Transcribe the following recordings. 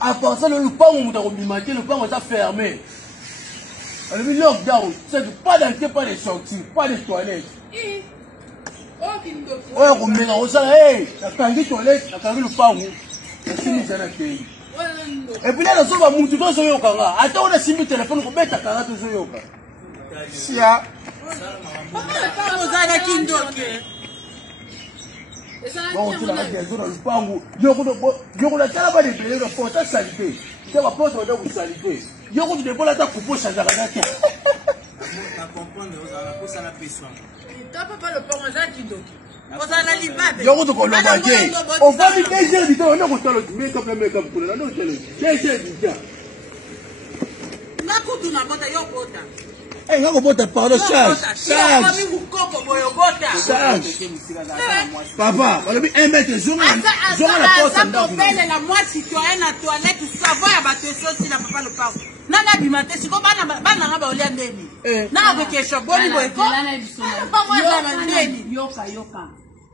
À part ça, le pan où on a le pan est fermé. On a mis lockdown. C'est pas d'entrée, pas de sortie, pas de toilettes. Ouais, on met dans ça, hey, la canne toilette, la canne le pan. Et puis là, on va monter dans ce yoga. Attends, on a signé le téléphone pour mettre ta canne dans ce yoga. Si, ah. Bon, tu l'as dit, dans le pango. Yo, on a tellement de blés, on a salité. C'est ma porte, on a salité. Yo, on a des bols à ta coupe, ça n'a rien à faire. Yo, on a on va lui déjeuner du temps, on a le make-up, le make-up, on a le déjeuner du temps. Eh, nga kobota pardon charge. Papa, balobi 1 mètre zonga la porte ndako. La moi citoyenne à toilette savoir ya bato sosi na papa le parc. Nana bimate siko bana nga ba olia ndeni. Na ko kesho boni boy ko. Yoka.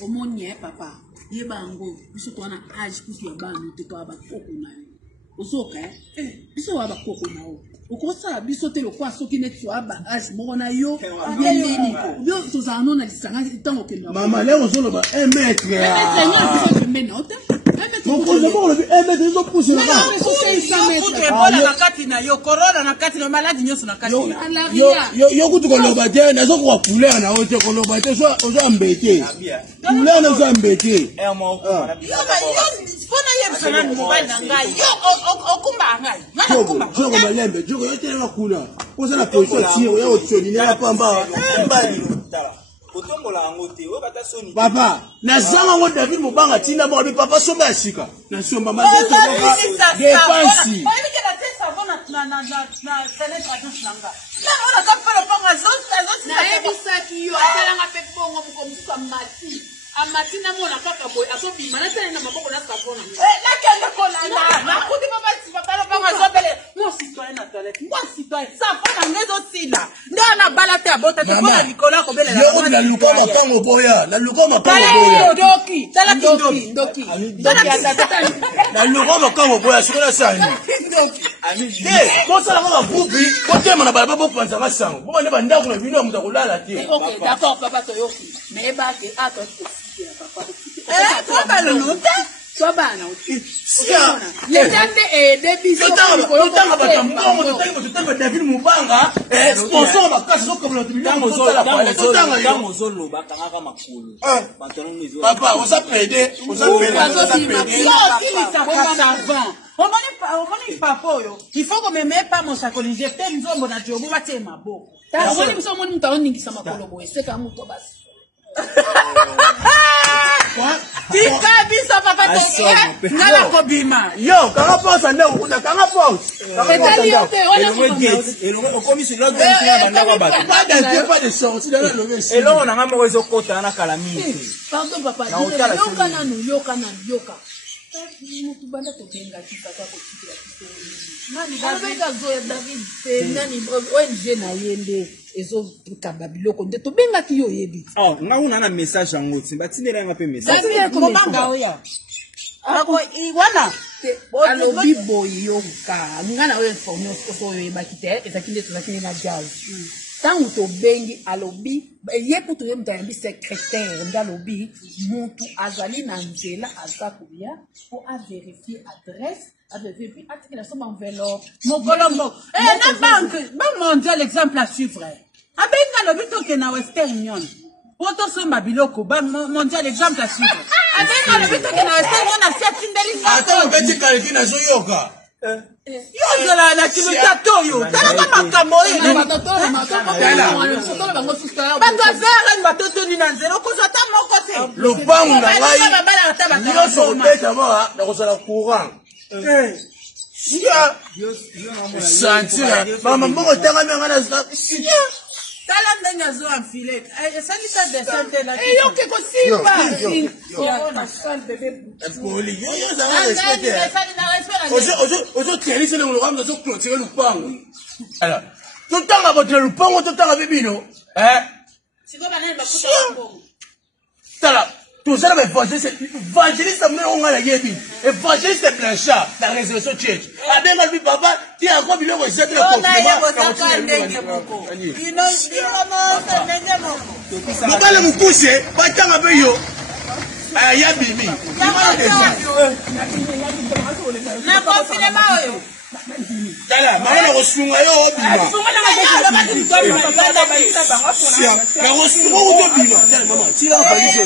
Omonye papa. Yeba ngo biso to na age kusi ya bana te to abakoko na yo. Osoka biso wa bakoko na yo. Okosa biso te lokwa soki net so aba age moko na yo yendeni ko. Yo to za no na disanga tango ke na. Mama le ozolo ba 1 mètre. Mon projet pour le 1 mètre ils ont poussé là. Yo kutu ko loba te na zo ko couleur na ote ko loba te so embêté. Couleur na zo embêté. Papa, na zanga ngo David Mobanga tina bo papa somba sika. Na somba mazeto boka défense. Amatina mona kaka boy asobi manatana na maboko na sapona la kende kona na kuti papa si papa la panga zobele mo citoyen na toilette mo citoyen sapona ngezo tila ndana balate abota te pona likola ko bele na luko mapango boya na luko mapango boya doki tala ndoki na luko mapango boya sikola sani ko sala ko bubi ko tema na bala babo panza ka sango bo ne banda ko na bino muta ko lala te OK d'accord papa toyoki mais ba ke ato papa David Mobanga sponsor makasi papa oza pede il faut que me mette pas mon sacolis jeter nzombo na jobo batie maboko tazoni msomo ni mtaoni ningisa makolo boy seka muto basi tika biso papa te ngala kobima yo kanga pose nde ukunda kanga pose petali yote wana okomi sur l'autre bande ba pas de sortie dans le lever et là on a ngamo rezo kota na calamité pardon papa yoka mutu banda to benga kitaka ko kitira nani banga zoya David nani ONG na yende ezo kamba biloko nde to benga ki yo yebi nga una na message yango timba tindela nga pe message ko banga oya ako iwana alobi boyoka ngana we informer so yo bakite ezakinde tozakinde na jazz tangu to bengi alobi yekutu ye mtayambi secrétaire ndalobi muntu azali na nzela azakuya pour a vérifier adresse a vérifier atikela so enveloppe mon colombo na banque mondial exemple à suivre abenga lobi to ke na Western Union poto somba biloko ba mondial exemple à suivre abenga lobi to ke na Western Union na fiatindeli attends petit calvin na zoyoka yo zola na kilotato yo tala makambo yo bato azara batoto ni na nzela kozata moko te lopangu na ngai nyonso kobeta moa na kozala courant santira mama moko tangami yanga na tala ndenge azo enfile esalisa descente la yoke kosimba ozotialisa nango lokambo ozoclotire lupango alors totanga botela lupango totanga bibino tala Tout ça, évangéliste, on a la guébi. Évangéliste Blanchard, la résurrection church. Avec ma vie, papa, tu as encore vu le recette de papa, le moukousse, pas tant avec yo. Aya bimi. Na confinement yo. Dala, maman resunga yo bima. Na resunga yo bima. Dala maman, tu l'as pas dit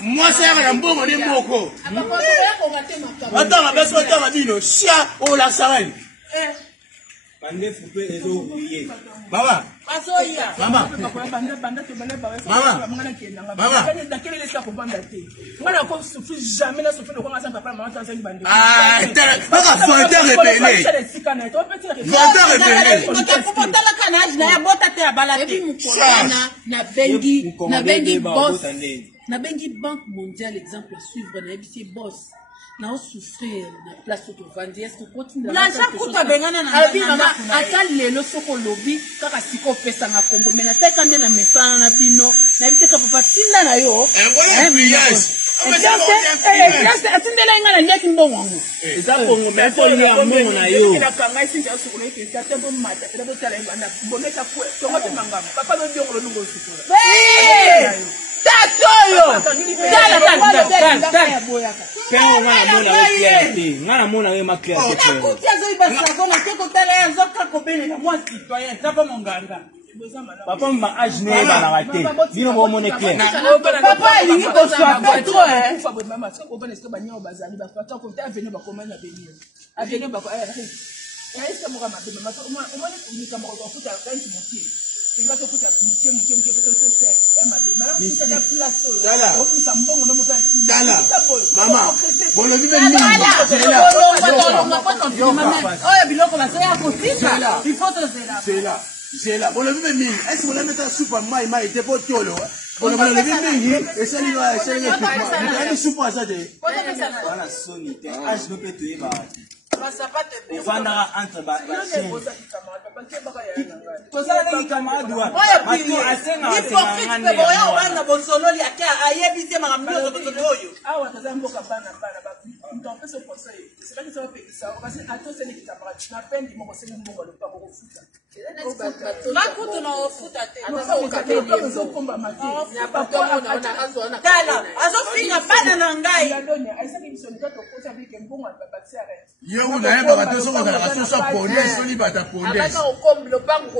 moi c'est un bon moko. Attends, mais c'est pas bino, chia o la sarelle. Bande fupe ezo oublié. Maman. Maman. Ah, na bengi banque mondiale exemple à suivre na ebisi boss na souffrir na place to vendre est-ce que continue la chaque bengana na ata lelo soko lobby kaka siko pesa na Congo mais na teka nde na mesana na bino na ebisi ka papa tinda na yo atindela ngana ndeki mbongo eza Congo mais ko ni mbongo na yo na kanga isinja soko na ke tata bo mata tata bo tala ngana boneka ko to ngata mangama papa no biongo lo lungo sukura papa m'a agné dans la raté bino bo mone clair papa il ko so petro maman, bon le vivre c'est là. Bon le vivre mine. Est-ce que vous l'avez mettre soupe à maïma et pas tolo? Bon le vivre mine et ça lui va c'est soupe à ça de. Voilà Sony, âge ne peut te y barater. On va entre bas. Yo na yeba bateso ko na kasosa ponde soli bata ponde.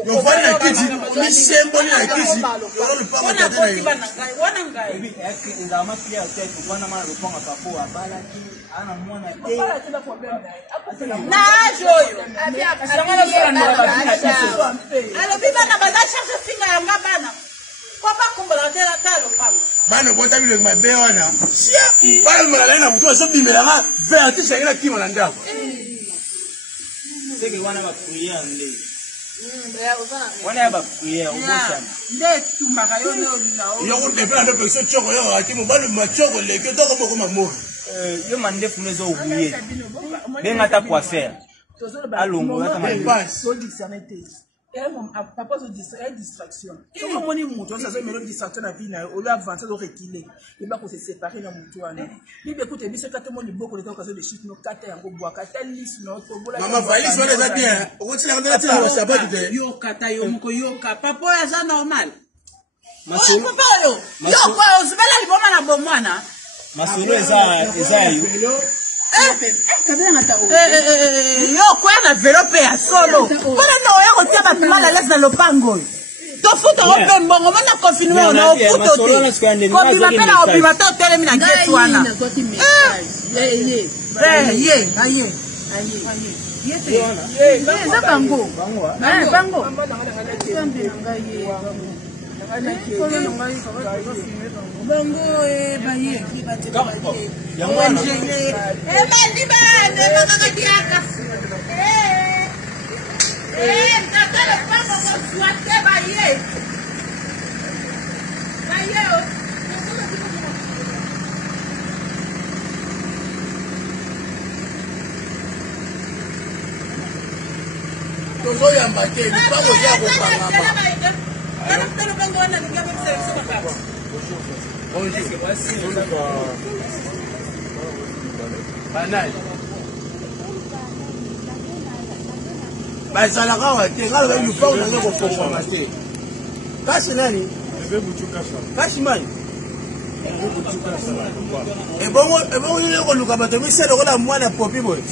Yo fani na kiti, ni sembo ni na kiti. Yo le pa bata na yo. Wana ngai. Ebi est-ce que dans ma prière tête wana ma reponga papo abala ki ana mona te. Na joyo. Alors biba na baza chercher finga ya ngabana. Papa kumba tela talo papa. Bana bota bile mabe wana. Sia, bana mala na mutu so bimela vert shakira kima na ndako. C'est que wana ba prière nde. Wana ba prière obosa. Nde tumaka yo ne olila o. Yo ko depela ndo pekso choko yo ati mo bana machoko leke to ko ko mamo. Yo mande funezo oublier. Benga ta quoi faire. Alongo la kama papa so distraction. Tout le monde est monté, ça se met une distraction à vie, au lieu d'avancer, de reculer. Il va se séparer dans mon toit. Il écoute, il se fait monde beaucoup de temps de chiffres, nos quatre et bois, quatre listes, notre maman, valise, on les a bien. On continue à regarder ça, ça va de yo kata yo moko yo ka papa ya za normal. Masolo. Papa yo. Yo kwa usibela liboma na bomwana. Masolo eza yo. Yo kwa na velope ya solo. Bona no ya kotia batima la laisse na lopango. To futa ope mbongo mana confinement na ofuto te. Ko bima pena obima to tele mina ketwana. Ye. eza bango bango tozoyamba te lipango eza kopangama bazalaka awa te nga lobai lupango nange kofongwama te kasi nani kasi mani ebongo yile koluka bato misele kola mwana popi boye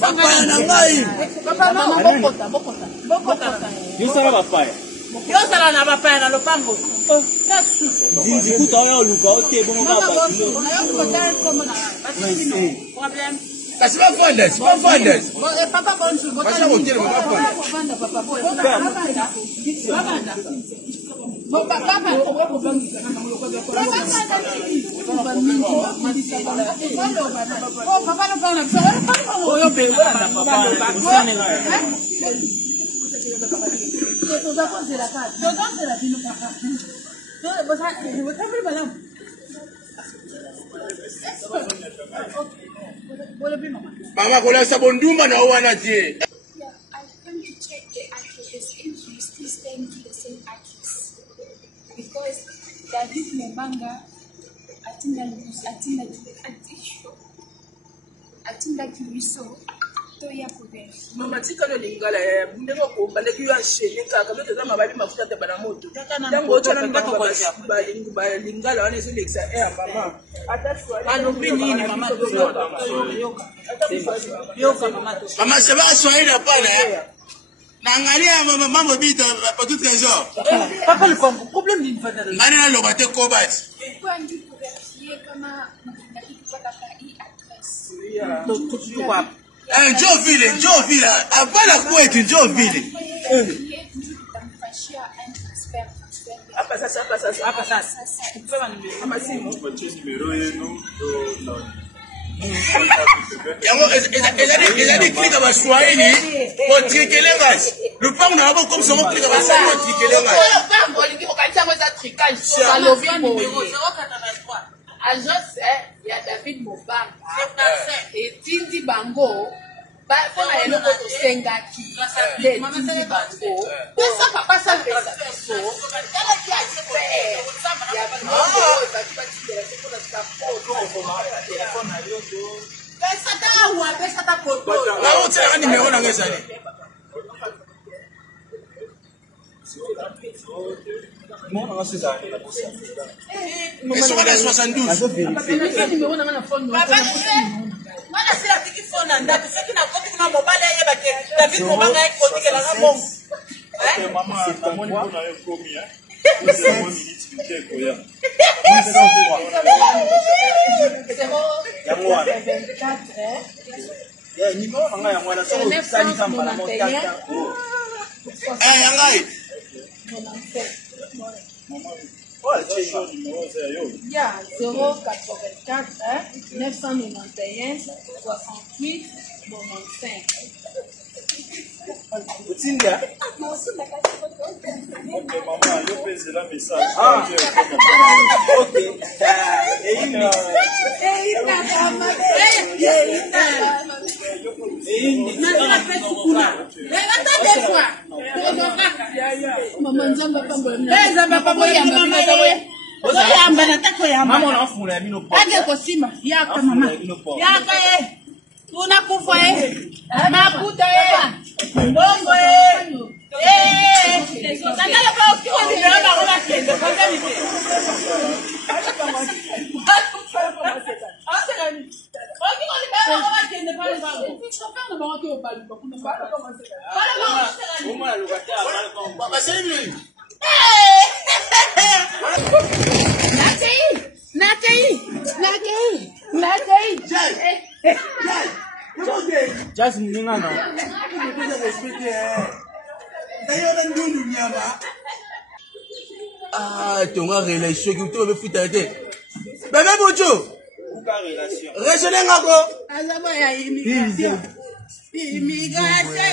bapaya na ngai yosala na bapaya na lopango nzikuta oyo oluka ote kasi bafondes mama kolasa bondumba na wana tie. Because David Mebanga atinda kibiso toya poder. Mama tika no lingala ya ndeko ko baleki yo enchaîner kaka beto za mabali mafuta te bana moto. Tango chana ndako kwa ba lingala wana so lexa air mama. Alobi nini mama yoka mama. Mama seba Swahili hapana. Naangalia mambo bita pa tout trésor. Papa le problème d'une fada. Ngani na loba te kobat. Kwa ndio kuverifie kama nakipata hii address. Joe Ville, avant la couette, Joe Ville. Il a des clics à ma soirée, pour triquer les vaches. Le pain, on a un comme ça, on clique à ma soirée, pour triquer les vaches. Agence il y a David Mobanga et Tindi Bango pona eloko to sengaki de Tindi Bango pesa papa ça pesa so kala kia chepe ya bango pesa ta pesa ta poto na on tient numéro na ngezali Mon on c'est ça. Et sur les 72. Mwana sila tiki phone anda tufiki na kopi kuna mobile yeye bake David Mobanga iko tikela na bongo. Maman, na moni kuna yo komi C'est bon minute que koya. Ya mwana. Ya numéro fanga ya mwana so sani kamba na motaka. Yangai. Il y a 084 991 68 95. Utinga? Ok, maman, je fais la message. Ok. Mama unafungula ya mino po. Aje ko sima yaka mama. Yaka unakufa makuta bongo nataka kwa ukiwa nimeona kama kende kwanza ni Hey! Just ningana. Ah, ton gars relation qui te veut foutre arrêter. Bébé Bouchou. Régionné ngako. Azaba ya immigration. Immigration.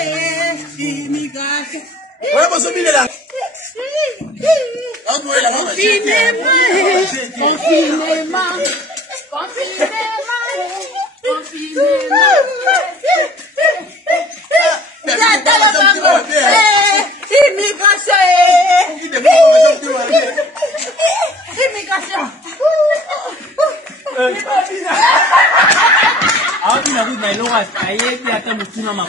Ouais, bon, c'est bien là. Aku nak buat loras, ayah dia akan mesti nama.